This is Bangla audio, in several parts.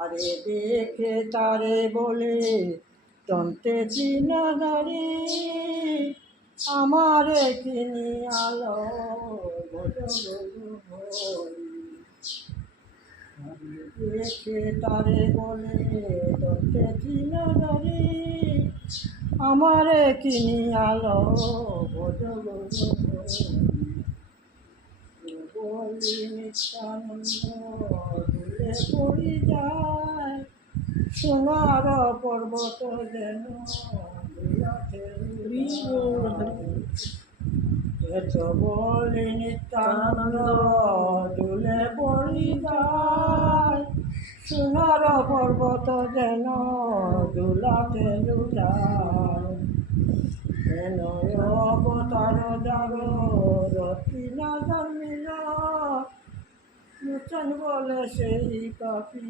আরে দেখে তারে বলে তন্তে চিনা নারী আমারে কিনি আলো দেখে তারে বলে তন্তে চিনা নারী আমারে কিনি আলো হরি। বলি নিত্যানন্দ পড়ি যায়। সোনার পর্বত যেন এত বলি নিত্যানন্দ দূরে পড়ি যায়। সোনার পর্বত যেন দুলাতে নূতন বলে সেই পাপি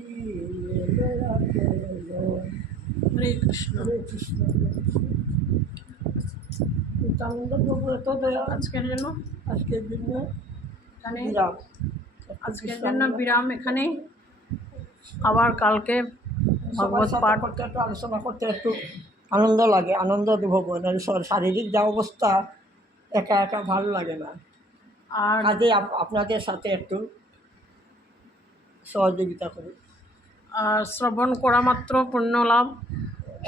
হরে কৃষ্ণ। হরে কৃষ্ণ নিত্যানন্দ প্রভু এত দয়া আজকের জন্য আজকের জন্য এখানে আজকের জন্য বিরাম এখানেই আবার কালকে ভগবত পাঠ। করতে একটু আলোচনা করতে একটু আনন্দ লাগে আনন্দ অনুভব হয় শারীরিক যা অবস্থা একা একা ভালো লাগে না। আর কাজে আপ- আপনাদের সাথে একটু সহযোগিতা করি। আর শ্রবণ করা মাত্র পুণ্য লাভ।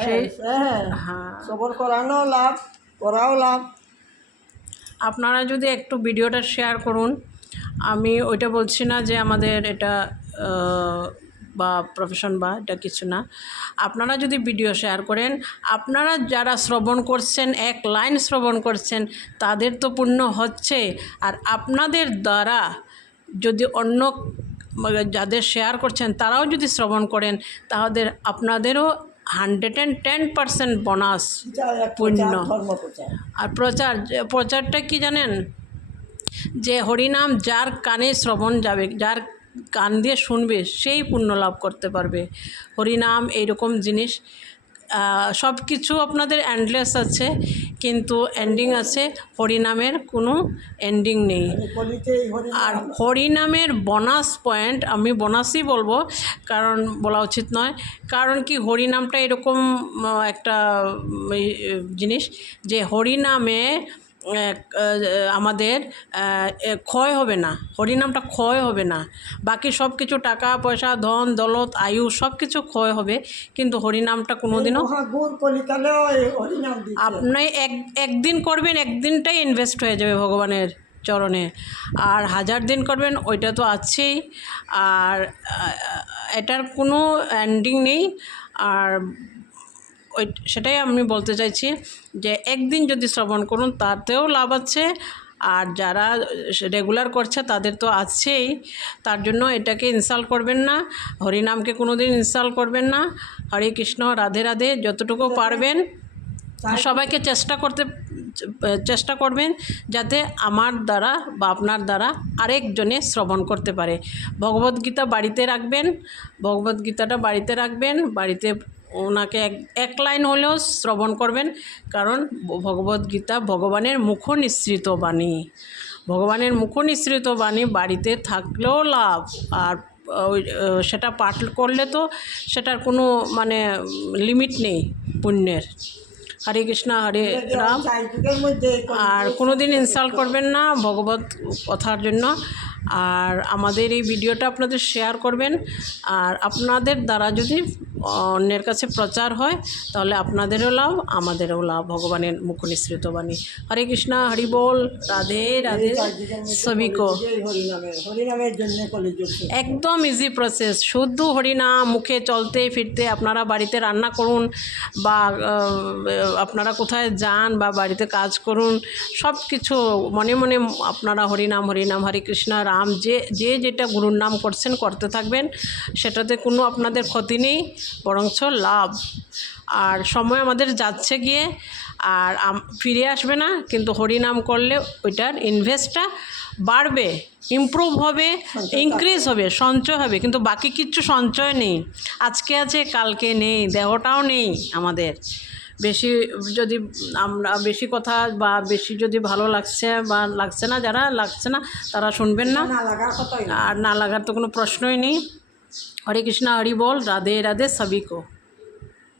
সেই হ্যাঁ হ্যাঁ। সবর করানো লাভ করাও লাভ। আপনারা যদি একটু ভিডিওটা শেয়ার করুন আমি ওইটা বলছি না যে আমাদের এটা বা প্রফেশন বা এটা কিছু না। আপনারা যদি ভিডিও শেয়ার করেন আপনারা যারা শ্রবণ করছেন এক লাইন শ্রবণ করছেন তাদের তো পুণ্য হচ্ছে। আর আপনাদের দ্বারা যদি অন্য যাদের শেয়ার করছেন তারাও যদি শ্রবণ করেন তাদের আপনাদেরও hundred and ten percent bonus পূর্ণ। পুণ্য। আর প্রচার প্রচারটা কি জানেন? যে হরিনাম যার কানে শ্রবণ যাবে যার কান দিয়ে শুনবে সেই পুণ্য লাভ করতে পারবে। হরিনাম এইরকম জিনিস। সব কিছু আপনাদের এন্ডলেস আছে কিন্তু এন্ডিং আছে হরিনামের কোনো এন্ডিং নেই। আর হরিনামের বোনাস পয়েন্ট আমি বোনাসই বলব কারণ বলা উচিত নয়। কারণ কি হরিনামটা এরকম একটা জিনিস যে হরিনামে আমাদের ক্ষয় হবে না। হরিনামটা ক্ষয় হবে না। বাকি সব কিছু টাকা পয়সা ধন দৌলত আয়ু সব কিছু ক্ষয় হবে। কিন্তু হরিনামটা কোনোদিনও আপনি এক একদিন করবেন একদিনটাই ইনভেস্ট হয়ে যাবে ভগবানের চরণে। আর হাজার দিন করবেন ওইটা তো আছেই। আর এটার কোনো এন্ডিং নেই। আর ওই সেটাই আমি বলতে চাইছি যে একদিন যদি শ্রবণ করুন তাতেও লাভ আছে। আর যারা রেগুলার করছে তাদের তো আছেই। তার জন্য এটাকে ইনস্টল করবেন না। হরিনামকে কোনো দিন ইনস্টল করবেন না। হরে কৃষ্ণ রাধে রাধে যতটুকু পারবেন। সবাইকে চেষ্টা করতে চেষ্টা করবেন যাতে আমার দ্বারা বা আপনার দ্বারা আরেকজনে শ্রবণ করতে পারে। ভগবদ্গীতা বাড়িতে রাখবেন ভগবদ্গীতাটা বাড়িতে রাখবেন বাড়িতে ওনাকে এক এক লাইন হলেও শ্রবণ করবেন। কারণ ভগবদ্গীতা ভগবানের মুখ নিঃসৃত বাণী। ভগবানের মুখ নিঃসৃত বাণী বাড়িতে থাকলেও লাভ। আর ওই সেটা পাঠ করলে তো সেটার কোনো মানে লিমিট নেই পুণ্যের। হরে কৃষ্ণ, হরে রাম। আর কোনো দিন ইনস্টল করবেন না ভগবত কথার জন্য। আর আমাদের এই ভিডিওটা আপনাদের শেয়ার করবেন। আর আপনাদের দ্বারা যদি অন্যের কাছে প্রচার হয়, তাহলে আপনাদেরও লাভ, আমাদেরও লাভ, ভগবানের মুখ নিঃসৃত বাণী হরে কৃষ্ণ, হরি বল, রাধে রাধে চাই যুগের মধ্যে সবই কো কলিযুগেই হরিনামের হরিনামের জন্য কলিযুগ শেষ। একদম ইজি প্রসেস শুদ্ধ হরিনাম মুখে চলতে ফিরতে আপনারা বাড়িতে রান্না করুন বা আপনারা কোথায় যান বা বাড়িতে কাজ করুন সব কিছু মনে মনে আপনারা হরিনাম হরিনাম হরে কৃষ্ণ, রাম, যে যে যেটা গুরুর নাম করছেন, করতে থাকবেন, সেটাতে কোনো আপনাদের ক্ষতি নেই বরঞ্চ লাভ। আর সময় আমাদের যাচ্ছে গিয়ে আর ফিরে আসবে না কিন্তু হরিনাম করলে ওইটার ইনভেস্টটা বাড়বে ইমপ্রুভ হবে ইনক্রিজ হবে সঞ্চয় হবে কিন্তু বাকি কিচ্ছু সঞ্চয় নেই। আজকে আছে কালকে নেই দেহটাও নেই আমাদের। বেশি যদি আমরা বেশি কথা বা বেশি যদি ভালো লাগছে বা লাগছে না যারা লাগছে না তারা শুনবেন না। আর না লাগার তো কোনো প্রশ্নই নেই। हरे कृष्णा हरि बोल राधे राधे सभी को।